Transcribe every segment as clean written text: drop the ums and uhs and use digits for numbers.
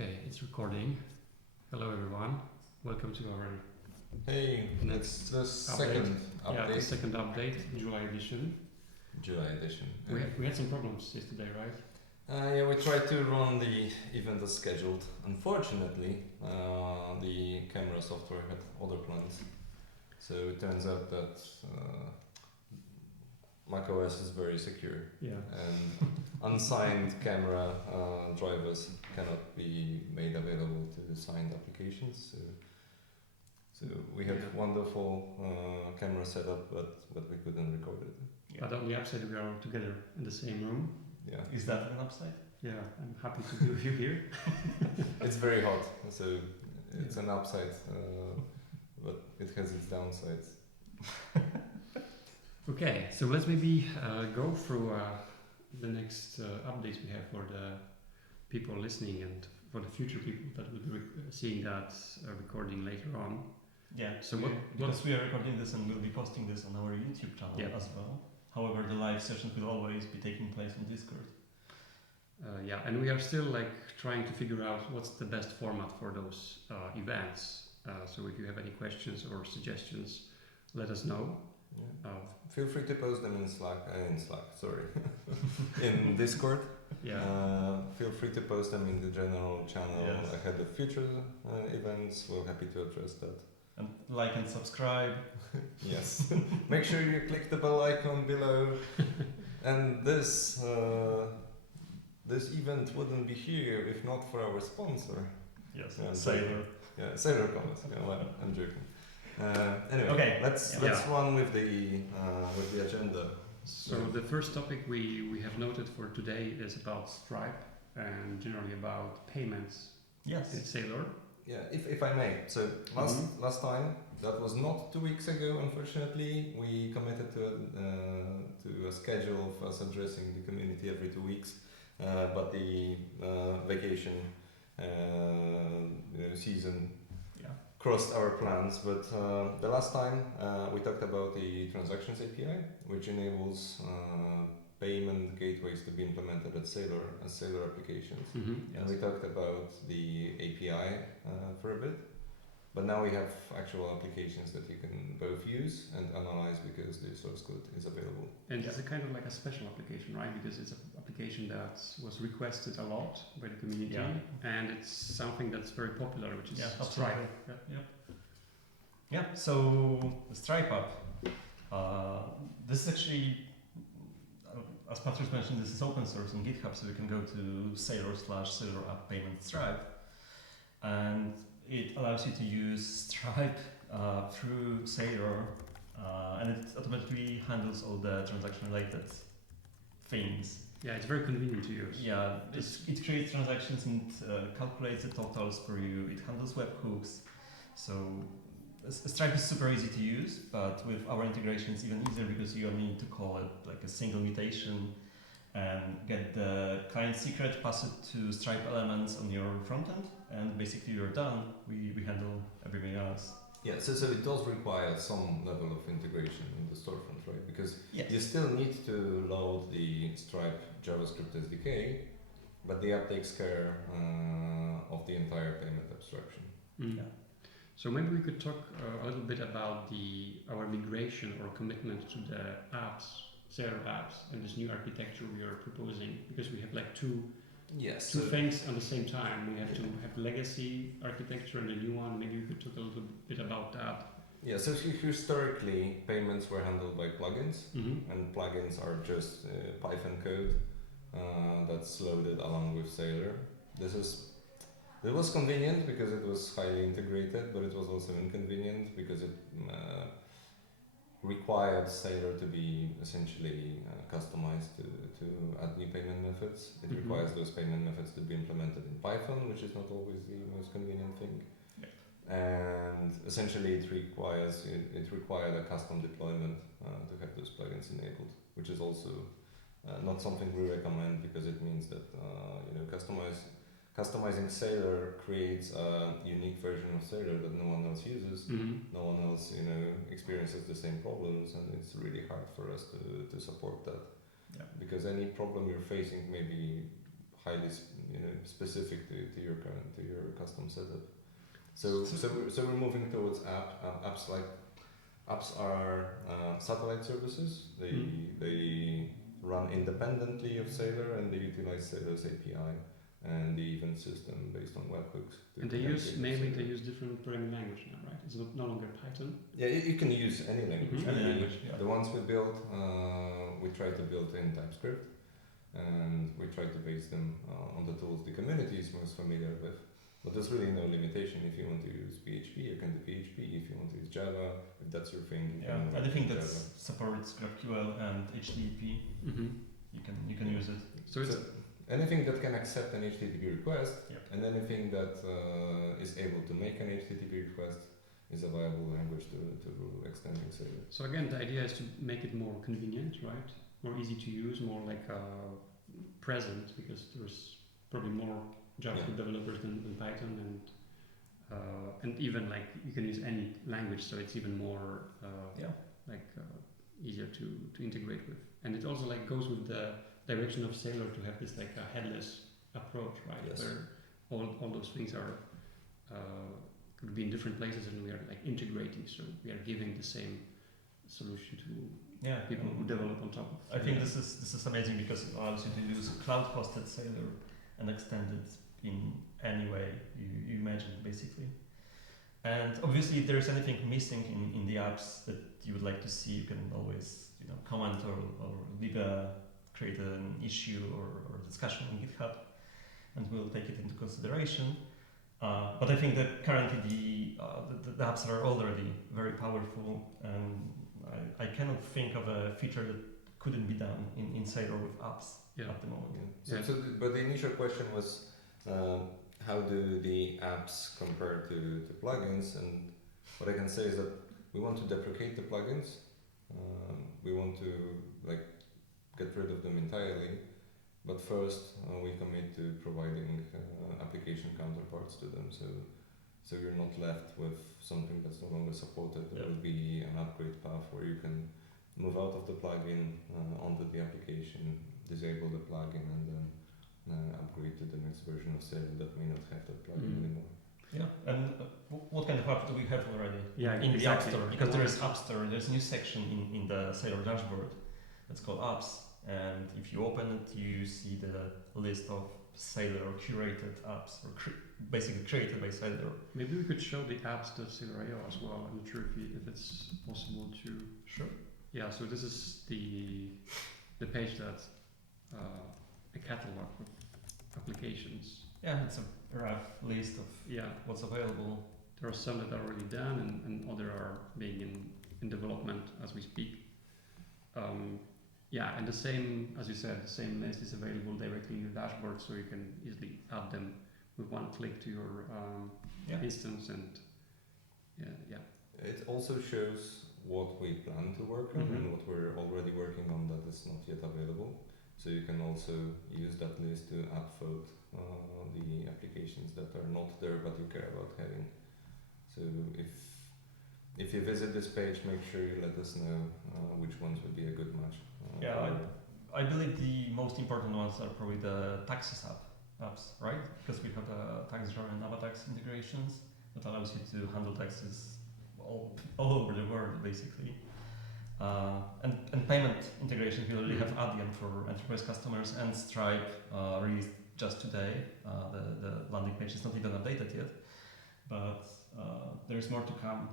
Okay, it's recording. Hello everyone. Welcome to our Hey, it's the second update. Yeah, the second update, July edition. July edition. We had some problems yesterday, right? Yeah, we tried to run the event as scheduled. Unfortunately, the camera software had other plans. So it turns out that macOS is very secure. Yeah. And unsigned camera drivers cannot be made available to signed applications. So we had wonderful camera setup, but we couldn't record it. Yeah. But on the upside, we are all together in the same room. Yeah. Is that an upside? Yeah, I'm happy to be with you here. It's very hot, so it's an upside, but it has its downsides. Okay, so let's maybe go through the next updates we have for the people listening and for the future people that will be seeing that recording later on. Yeah, So because we are recording this and we'll be posting this on our YouTube channel as well. However, the live sessions will always be taking place on Discord. Yeah, and we are still like trying to figure out what's the best format for those events. So if you have any questions or suggestions, let us know. Yeah. Feel free to post them in Slack, in Discord. Yeah. Feel free to post them in the general channel ahead of future events. We're happy to address that. And like and subscribe. Yes. Make sure you click the bell icon below. And this event wouldn't be here if not for our sponsor. Yes. Sailor. Yeah, Sailor Comments. I'm joking. Anyway, okay. Let's run with the agenda. So the first topic we have noted for today is about Stripe and generally about payments. Yes. In Sailor. Yeah, if I may. So last time, that was not 2 weeks ago, unfortunately. We committed to a schedule of us addressing the community every 2 weeks, but the vacation season crossed our plans. But the last time we talked about the Transactions API, which enables payment gateways to be implemented at Sailor as Sailor applications. And we talked about the API for a bit, but now we have actual applications that you can both use and analyze because the source code is available. And it's a kind of like a special application, right? Because it's an application that was requested a lot by the community, and it's something that's very popular, which is Stripe. So the Stripe app. This is actually, as Patrick mentioned, this is open source on GitHub, so you can go to Sailor app payment Stripe, and it allows you to use Stripe through Sailor, and it automatically handles all the transaction-related things. Yeah, it's very convenient to use. Yeah, it creates transactions and calculates the totals for you. It handles webhooks, so Stripe is super easy to use, but with our integration it's even easier because you only need to call it like a single mutation and get the client secret, pass it to Stripe elements on your front end, and basically you're done. We handle everything else. Yeah, so it does require some level of integration in the storefront, right? Because you still need to load the Stripe JavaScript SDK, but the app takes care of the entire payment abstraction. Yeah. So maybe we could talk a little bit about our migration or commitment to the apps, Sailor apps, and this new architecture we are proposing, because we have like two things at the same time. We have to have legacy architecture and a new one. Maybe we could talk a little bit about that. Yeah, so historically payments were handled by plugins, and plugins are just Python code that's loaded along with Sailor. It was convenient because it was highly integrated, but it was also inconvenient because it required Sailor to be essentially customized to add new payment methods. It requires those payment methods to be implemented in Python, which is not always the most convenient thing. And essentially it required a custom deployment to have those plugins enabled, which is also not something we recommend because it means that customizing Sailor creates a unique version of Sailor that no one else uses. No one else, experiences the same problems, and it's really hard for us to support that. Because any problem you're facing may be highly specific to your custom setup. So we're moving towards apps. Like apps are satellite services. They run independently of Sailor, and they utilize Sailor's API and the event system based on webhooks. And they use different programming language now, right? It's no longer Python. Yeah, you can use any language. Mhm. Any language, yeah. The ones we built, we try to build in TypeScript, and we try to base them on the tools the community is most familiar with. But there's really no limitation. If you want to use PHP, you can do PHP. If you want to use Java, if that's your thing, you can anything that Java. supports GraphQL and HTTP, Mm-hmm. you can use it. So it's anything that can accept an HTTP request, Yep. and anything that is able to make an HTTP request is a viable language to extending Sailor. So again, the idea is to make it more convenient, right? More easy to use, more like present, because there's probably more JavaScript developers than Python, and even like you can use any language, so it's even more easier to integrate with. And it also like goes with the direction of Sailor to have this like a headless approach, right? Yes. Where all those things are could be in different places, and we are like integrating, so we are giving the same solution to people who develop on top of. I think this is amazing because it allows you to use cloud-hosted Sailor and extend it in any way you imagine, basically. And obviously, if there is anything missing in the apps that you would like to see, you can always comment or create an issue or discussion on GitHub, and we'll take it into consideration. But I think that currently the apps are already very powerful, and I cannot think of a feature that couldn't be done in Sailor with apps at the moment. But the initial question was, how do the apps compare to plugins? And what I can say is that we want to deprecate the plugins. We want to get rid of them entirely. But first, we commit to providing application counterparts to them, so you're not left with something that's no longer supported. There will be an upgrade path where you can move out of the plugin onto the application, disable the plugin, and then upgrade to the next version of Sailor that may not have that plugin anymore. Yeah, and what kind of apps do we have already in the App Store? Because there is App Store, there's a new section in the Sailor dashboard that's called Apps, and if you open it, you see the list of Sailor curated apps, or basically created by Sailor. Maybe we could show the apps to Sailor.io as well. I'm not sure if it's possible to. Sure. Yeah, so this is the page that a catalog of applications. Yeah, it's a rough list of what's available. There are some that are already done, and other are being in development as we speak. And the same, as you said, the same list is available directly in the dashboard, so you can easily add them with one click to your instance. And it also shows what we plan to work on and what we're already working on that is not yet available. So you can also use that list to upvote the applications that are not there but you care about having. So if you visit this page, make sure you let us know which ones would be a good match. I believe the most important ones are probably the taxes apps, right? Because we have the TaxJar and Avatax integrations that allows you to handle taxes all over the world, basically. And payment integrations, we already have Adyen for enterprise customers, and Stripe released just today. The landing page is not even updated yet, but there's more to come.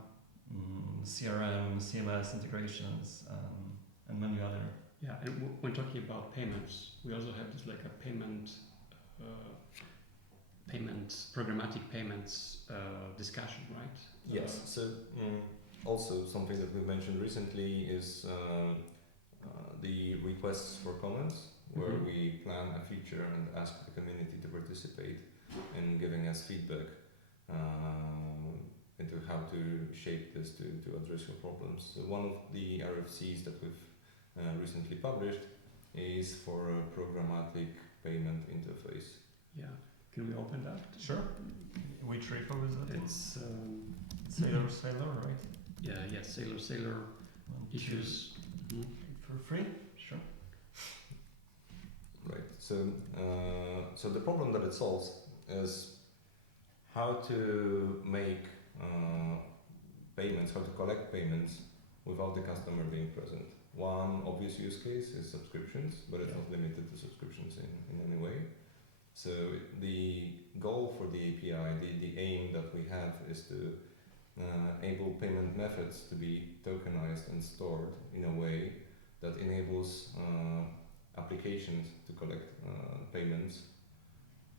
CRM, CMS integrations, and many other. Yeah, and when talking about payments, we also have this like a programmatic payments discussion, right? Yes. So also something that we mentioned recently is the requests for comments, where we plan a feature and ask the community to participate in giving us feedback into how to shape this to address your problems. So one of the RFCs that we've recently published is for a programmatic payment interface. Yeah, can we open that? Sure. Which repo is it? It's Sailor, right? Yes, Sailor issues. For free? Sure. Right. So the problem that it solves is how to make payments, how to collect payments without the customer being present. One obvious use case is subscriptions, but it's not limited to subscriptions in any way. So the goal for the API, the aim that we have is to enable payment methods to be tokenized and stored in a way that enables applications to collect payments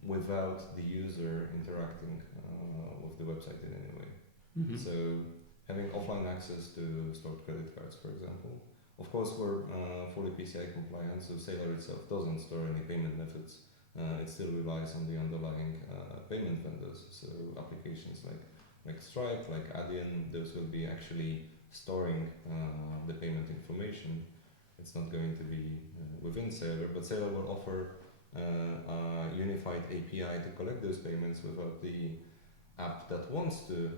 without the user interacting with the website in any way. Mm-hmm. So having offline access to stored credit cards, for example. Of course, we're fully PCI compliant, so Sailor itself doesn't store any payment methods. It still relies on the underlying payment vendors. So applications like Stripe, like Adyen, those will be actually storing the payment information. It's not going to be within Sailor, but Sailor will offer a unified API to collect those payments without the app that wants to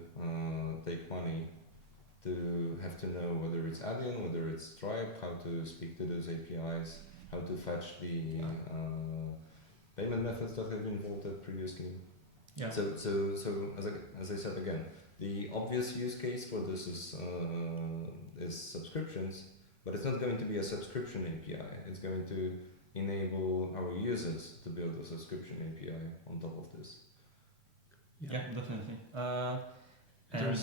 take money to have to know whether it's Adyen, whether it's Stripe, how to speak to those APIs, how to fetch the payment methods that have been vaulted previously. Yeah. So as I said again, the obvious use case for this is subscriptions, but it's not going to be a subscription API. It's going to enable our users to build a subscription API on top of this. Yeah, definitely. And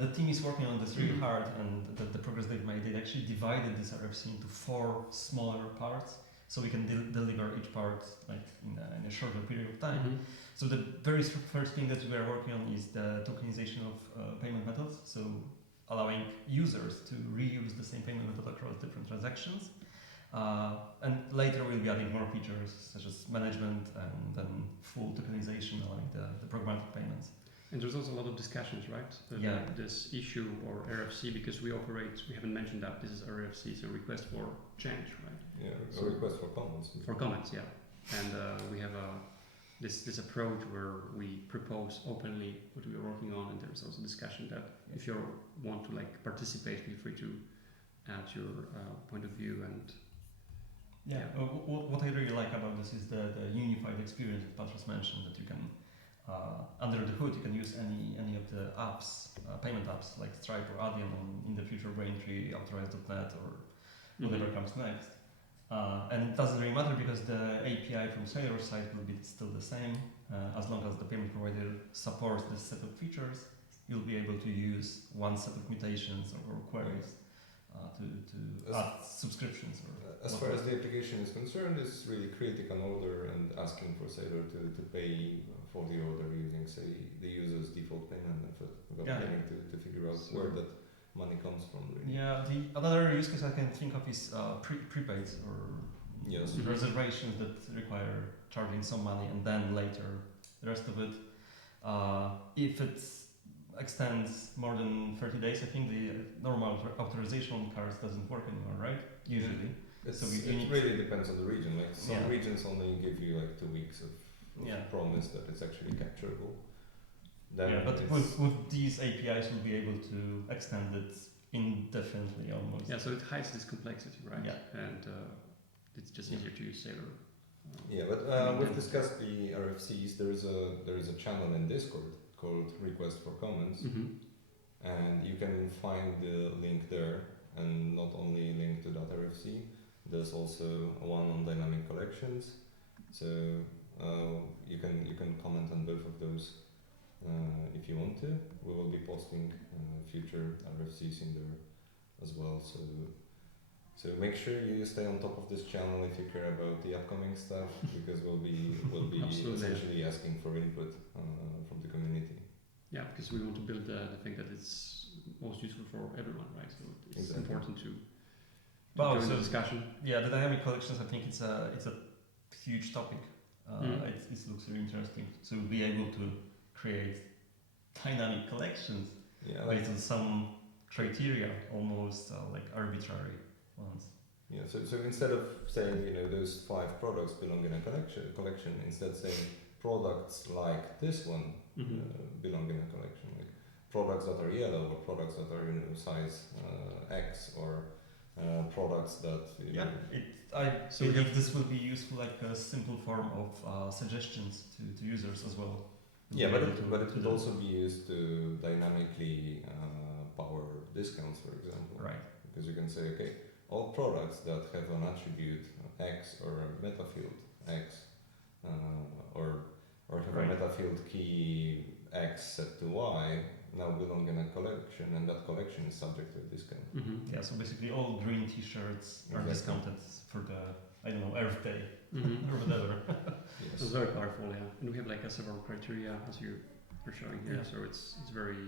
the team is working on this really hard, and the progress they've made, they actually divided this RFC into 4 smaller parts, so we can deliver each part like in a shorter period of time. Mm-hmm. So the very first thing that we are working on is the tokenization of payment methods, so allowing users to reuse the same payment method across different transactions. And later we'll be adding more features such as management and then full tokenization, allowing the programmatic payments. And there's also a lot of discussions, right? Yeah. This issue or RFC, because we haven't mentioned that this is RFC, so request for change, right? Yeah, So- a request for comments. For comments, yeah. And we have this approach where we propose openly what we are working on, and there's also discussion that if you want to like participate, feel free to add your point of view and Yeah. What I really like about this is the unified experience that Patras mentioned, that you can under the hood you can use any of the apps, payment apps like Stripe or Adyen, or in the future Braintree, Authorize.net, or whatever comes next. And it doesn't really matter because the API from Sailor side will be still the same. As long as the payment provider supports this set of features, you'll be able to use one set of mutations or queries to add subscriptions. As far as the application is concerned, it's really creating an order and asking for Sailor to pay for the order using, say, the user's default payment method, without having to figure out where that money comes from. Really. Yeah, the another use case I can think of is prepaid or Yes. reservations that require charging some money and then later the rest of it. If it extends more than 30 days, I think the normal authorization on cards doesn't work anymore, right? Usually. So It really depends on the region. Like some regions only give you like 2 weeks of promise that it's actually capturable. Then but with these APIs, we'll be able to extend it indefinitely almost. yeah, so it hides this complexity, right? Yeah. And it's just easier to use Sailor. Yeah, but we've discussed the RFCs. There is a channel in Discord called Request for Comments, and you can find the link there, and not only link to that RFC. There's also one on dynamic collections, so you can comment on both of those if you want to. We will be posting future RFCs in there as well. So make sure you stay on top of this channel if you care about the upcoming stuff, because we'll be essentially asking for input from the community. Yeah, because we want to build the thing that it's most useful for everyone, right? So it's important to join the discussion. Yeah, the dynamic collections, I think it's a huge topic. It looks really interesting to be able to create dynamic collections based on some criteria, almost like arbitrary ones. Yeah, so instead of saying, those 5 products belong in a collection, instead saying products like this one belong in a collection, like products that are yellow or products that are size X or products that Yeah, I So we believe this will be useful, like a simple form of suggestions to users as well. Yeah, Be but able it, to- but it to could do- also be used to dynamically power discounts, for example. Right. Because you can say, okay, all products that have an attribute X or a meta field X, or have Right. a meta field key X set to Y, now belong in a collection, and that collection is subject to a discount. Mm-hmm. Yeah, so basically all green T-shirts are Exactly. discounted for the, I don't know, Earth Day Mm-hmm. or whatever. It's Yes. very powerful, yeah. And we have like several criteria as you are showing here, Yeah. so it's very.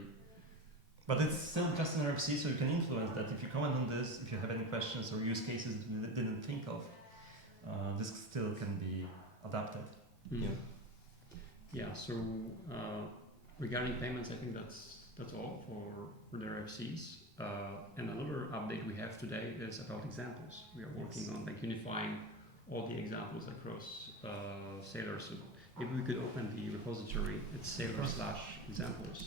But it's still just an RFC, so you can influence that. If you comment on this, if you have any questions or use cases you didn't think of, this still can be adapted. Mm. Yeah. Yeah. So regarding payments, I think that's all for the RFCs. And another update we have today is about examples. We are working on like unifying all the examples across Sailor. So maybe we could open the repository. It's Sailor/examples.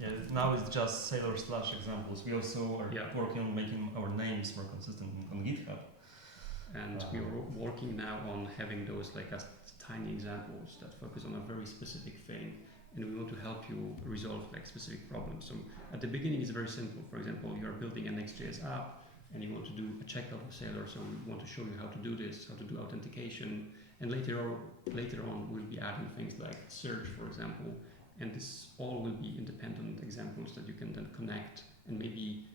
Yeah, now it's just Sailor/examples. We also are Yeah. working on making our names more consistent on GitHub. And we are working now on having those like as tiny examples that focus on a very specific thing, and we want to help you resolve like specific problems. So at the beginning it's very simple. For example, you are building an Next.js app and you want to do a checkout of Sailor, so we want to show you how to do this, how to do authentication, and later on we'll be adding things like search, for example, and this all will be independent examples that you can then connect and maybe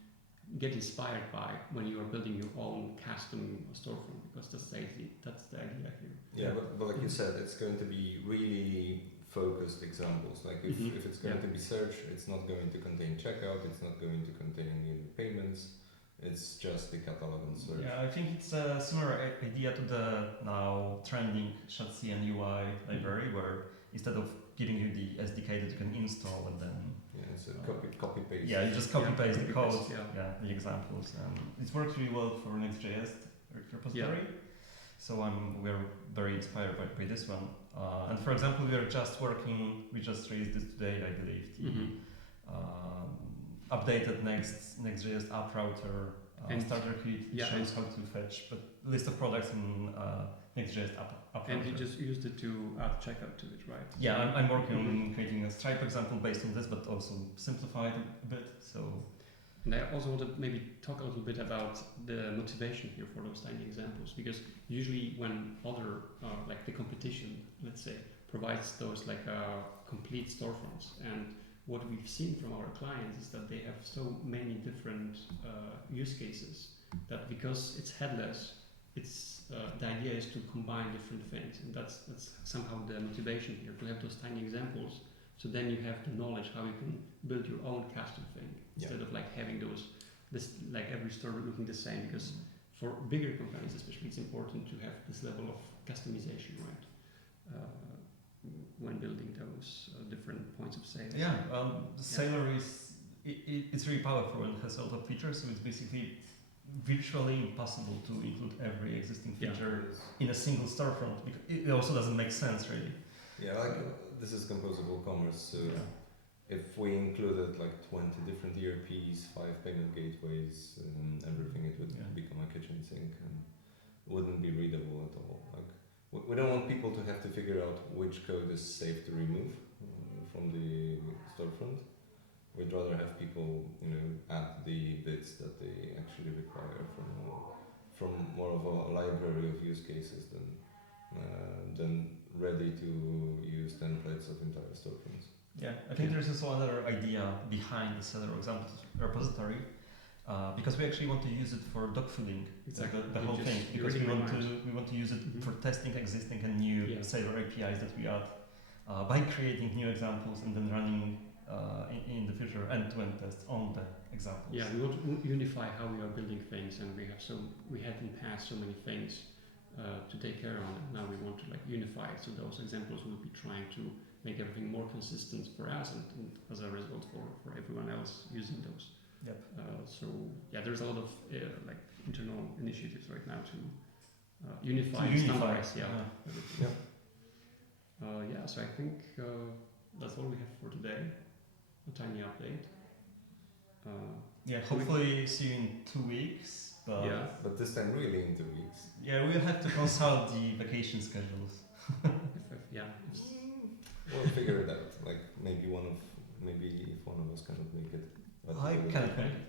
get inspired by when you are building your own custom storefront, because that's the idea here. Yeah, but like you said, it's going to be really focused examples. Like if it's going Yeah. to be search, it's not going to contain checkout, it's not going to contain any payments, it's just the catalog and search. Yeah, I think it's a similar idea to the now trending Shadcn UI library, where instead of giving you the SDK that you can install and then Yeah, it's a copy paste. yeah, you just copy paste the code, copy-paste, yeah. the examples, and it works really well for Next.js repository. So we're very inspired by this one. And for example, we just raised this today, I believe, the updated Next.js app router And- starter kit yeah, shows how to fetch but list of products in Next.js app And router. you just used it to add checkout to it, right? Yeah, I'm working on creating a Stripe example based on this, but also simplify it a bit. So And I also want to maybe talk a little bit about the motivation here for those tiny examples, because usually when other, like the competition, let's say, provides those like complete storefronts, and what we've seen from our clients is that they have so many different use cases that because it's headless, it's the idea is to combine different things, and that's somehow the motivation here, to have those tiny examples. So then you have the knowledge how you can build your own custom thing instead of like having this like every store looking the same. Because for bigger companies, especially, it's important to have this level of customization, right? When building those different points of sale. yeah, Sailor it's really powerful and has a lot of features. So it's basically virtually impossible to include every existing feature in a single storefront, because it also doesn't make sense really. Yeah, like this is composable commerce, so if we included like 20 different ERPs, 5 payment gateways, and everything, it would become a kitchen sink and wouldn't be readable at all. Like we don't want people to have to figure out which code is safe to remove from the storefront. We'd rather have people, add the bits that they actually require from more of a library of use cases than ready to use templates of entire storefronts. Yeah, I think there's also another idea behind the Sailor examples repository, because we actually want to use it for dog fooding, Exactly. the whole thing, because really we want to use it Mhm. for testing existing and new Sailor APIs that we add by creating new examples and then running in the future end-to-end tests on the examples. Yeah, we want to unify how we are building things, and we had in the past so many things to take care of, and now we want to like unify it. So those examples will be trying to make everything more consistent for us, and as a result for everyone else using those. Yep. So yeah, there's a lot of like internal initiatives right now to unify and standardize. Everything. Yeah. So I think that's all we have for today. A tiny update. Hopefully see you in 2 weeks but But this time really in 2 weeks. yeah, we'll have to consult the vacation schedules. Yeah. We'll figure it out. Like maybe if one of us cannot make it. But I we'll- can't make it.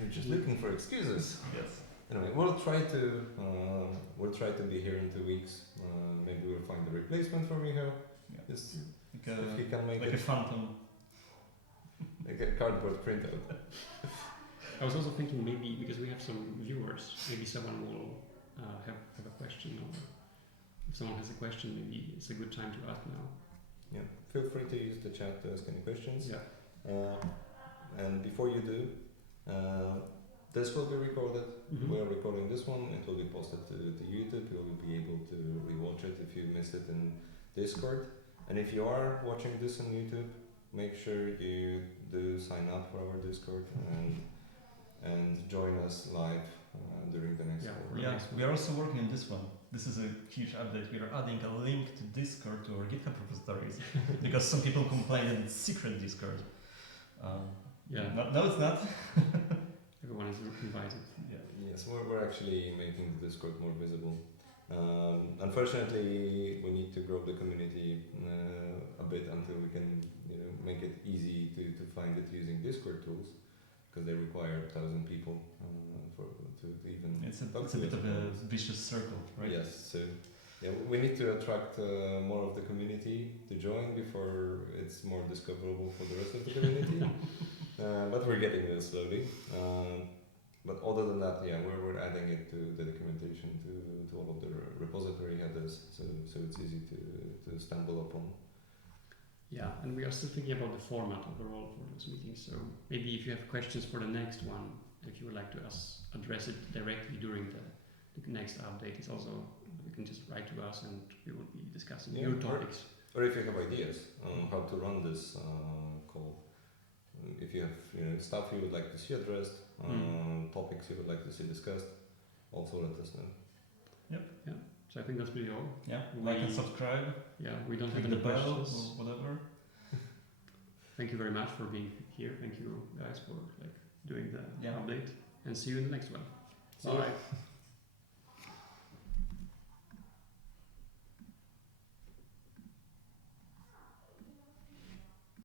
You're just looking for excuses. Yes. Anyway, we'll try to be here in 2 weeks. Maybe we'll find a replacement for Michał. Yeah. Just Like if he can make a it, phantom. like a cardboard printout. I was also thinking maybe because we have some viewers, maybe someone will have a question, or if someone has a question, maybe it's a good time to ask now. Yeah, feel free to use the chat to ask any questions. Yeah. And before you do, this will be recorded. Mhm. We are recording this one. It will be posted to YouTube. You will be able to rewatch it if you missed it in Discord. And if you are watching this on YouTube, make sure you do sign up for our Discord and join us live during the next Yeah, hour. for the Yeah, next we are also working on this one. This is a huge update. We are adding a link to Discord to our GitHub repositories because some people complain that it's secret Discord. Yeah. No, it's not. Everyone is invited. Yeah. Yes, we're actually making the Discord more visible. Unfortunately, we need to grow the community a bit until we can, make it easy to find it using Discord tools, because they require 1,000 people to even. It's a talk bit to us. of a vicious circle, right? Yes, so yeah, we need to attract more of the community to join before it's more discoverable for the rest of the community. But we're getting there slowly. But other than that, yeah, we're adding it to the documentation to all of the repository headers, so it's easy to stumble upon. Yeah, and we are still thinking about the format overall for those meetings. So maybe if you have questions for the next one, if you would like to address it directly during the next update, it's also, you can just write to us and we will be discussing Yeah, your topics. Or if you have ideas on how to run this call, if you have stuff you would like to see addressed, topics you would like to see discussed, also let us know. So I think that's really all. Yeah, like and subscribe, Yeah, we don't have click the any bell questions. or whatever. Thank you very much for being here. Thank you guys for doing the Yeah. update, and see you in the next one. See you. Bye.